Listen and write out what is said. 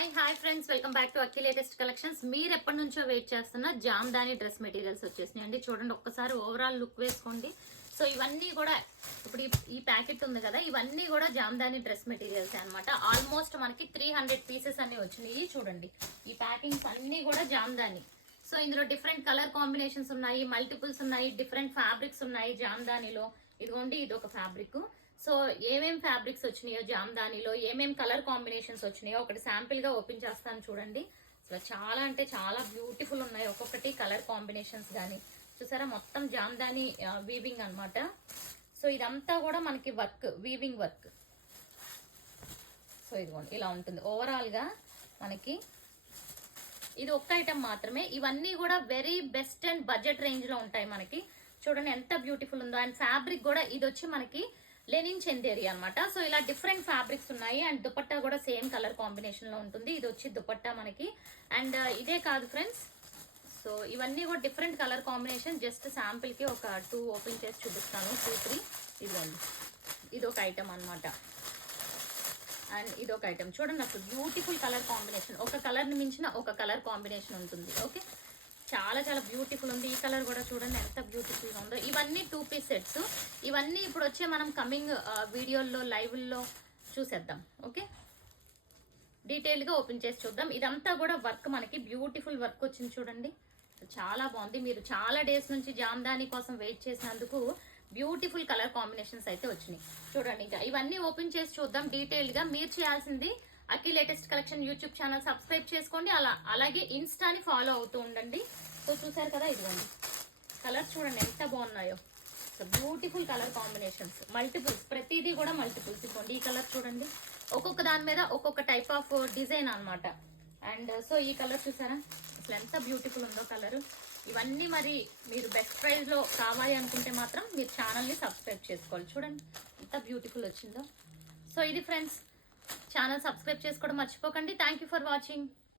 Hi friends, welcome back to Akki latest collections. మీరు ఎప్పటి నుంచో వెయిట్ చేస్తున్న జామ్దాని డ్రెస్ మెటీరియల్స్ వచ్చేసినాయి అండి. చూడండి, ఒక్కసారి ఓవరాల్ లుక్ వేసుకోండి. సో ఇవన్నీ కూడా ఇప్పుడు ఈ ప్యాకెట్ ఉంది కదా, ఇవన్నీ కూడా జామ్దాని డ్రెస్ మెటీరియల్స్ అన్నమాట. ఆల్మోస్ట్ మనకి 300 పీసెస్ అన్ని వచ్చినాయి. చూడండి, ఈ ప్యాకింగ్స్ అన్ని కూడా జామ్దాని. సో ఇందులో డిఫరెంట్ కలర్ కాంబినేషన్స్ ఉన్నాయి, మల్టిపుల్స్ ఉన్నాయి, డిఫరెంట్ ఫ్యాబ్రిక్స్ ఉన్నాయి జామ్దానిలో. ఇదిగోండి, ఇది ఒక ఫ్యాబ్రిక్. సో ఏమేం ఫ్యాబ్రిక్స్ వచ్చినాయో జామ్దానిలో, ఏమేం కలర్ కాంబినేషన్స్ వచ్చినాయో ఒకటి శాంపిల్ గా ఓపెన్ చేస్తాను చూడండి. అసలు చాలా అంటే చాలా బ్యూటిఫుల్ ఉన్నాయి ఒక్కొక్కటి కలర్ కాంబినేషన్స్ గానీ. చూసారా, మొత్తం జామ్దాని వీవింగ్ అన్నమాట. సో ఇదంతా కూడా మనకి వర్క్, వీవింగ్ వర్క్. సో ఇదిగోండి, ఇలా ఉంటుంది ఓవరాల్ గా మనకి. ఇది ఒక్క ఐటమ్ మాత్రమే. ఇవన్నీ కూడా very best and budget range లో ఉంటాయి మనకి. చూడండి ఎంత బ్యూటిఫుల్ ఉందో. అండ్ ఫ్యాబ్రిక్ కూడా ఇది వచ్చి మనకి లెనిన్ చందేరి అన్నమాట. సో ఇలా డిఫరెంట్ ఫ్యాబ్రిక్స్ ఉన్నాయి. అండ్ దుపట్టా కూడా సేమ్ కలర్ కాంబినేషన్ లో ఉంటుంది. ఇది వచ్చి దుపట్టా మనకి. అండ్ ఇదే కాదు ఫ్రెండ్స్, సో ఇవన్నీ కూడా different colour combination. Just sample కి ఒక 2 ఓపెన్ చేసి చూపిస్తాను, 2, 3. ఇదిగోండి, ఇది ఒక ఐటమ్ అన్నమాట. అండ్ ఇది ఒక ఐటమ్. చూడండి, అసలు బ్యూటిఫుల్ కలర్ కాంబినేషన్. ఒక కలర్ ని మించిన ఒక కలర్ కాంబినేషన్ ఉంటుంది. ఓకే, చాలా చాలా బ్యూటిఫుల్ ఉంది. ఈ కలర్ కూడా చూడండి ఎంత బ్యూటిఫుల్ గా ఉందో. ఇవన్నీ 2 పీస్ సెట్స్. ఇవన్నీ ఇప్పుడు వచ్చే మనం కమింగ్ వీడియోల్లో లైవ్ల్లో చూసేద్దాం. ఓకే, డీటెయిల్ గా ఓపెన్ చేసి చూద్దాం. ఇదంతా కూడా వర్క్, మనకి బ్యూటిఫుల్ వర్క్ వచ్చింది చూడండి. చాలా బాగుంది. మీరు చాలా డేస్ నుంచి జామ్దాని కోసం వెయిట్ చేసినందుకు బ్యూటిఫుల్ కలర్ కాంబినేషన్స్ అయితే వచ్చినాయి. చూడండి, ఇంకా ఇవన్నీ ఓపెన్ చేసి చూద్దాం డీటెయిల్ గా. మీరు చేయాల్సింది అక్కి latest collection YouTube channel subscribe చేసుకోండి. అలాగే ఇన్స్టాని ఫాలో అవుతూ ఉండండి. సో చూసారు కదా, ఇదిగోండి కలర్స్ చూడండి ఎంత బాగున్నాయో. So beautiful colour combinations, multiples, ప్రతిదీ కూడా మల్టిపుల్స్. ఇదిగోండి ఈ కలర్ చూడండి, ఒక్కొక్క దాని మీద ఒక్కొక్క టైప్ ఆఫ్ డిజైన్ అన్నమాట. అండ్ సో ఈ కలర్ చూసారా, అసలు ఎంత బ్యూటిఫుల్ ఉందో కలర్. ఇవన్నీ మరి మీరు బెస్ట్ ప్రైస్ లో కావాలి అనుకుంటే మాత్రం మీరు ఛానల్ ని సబ్స్క్రైబ్ చేసుకోవాలి. చూడండి ఎంత బ్యూటిఫుల్ వచ్చిందో. సో ఇది ఫ్రెండ్స్, ఛానల్ సబ్స్క్రైబ్ చేసుకోవడం మర్చిపోకండి. Thank you for watching.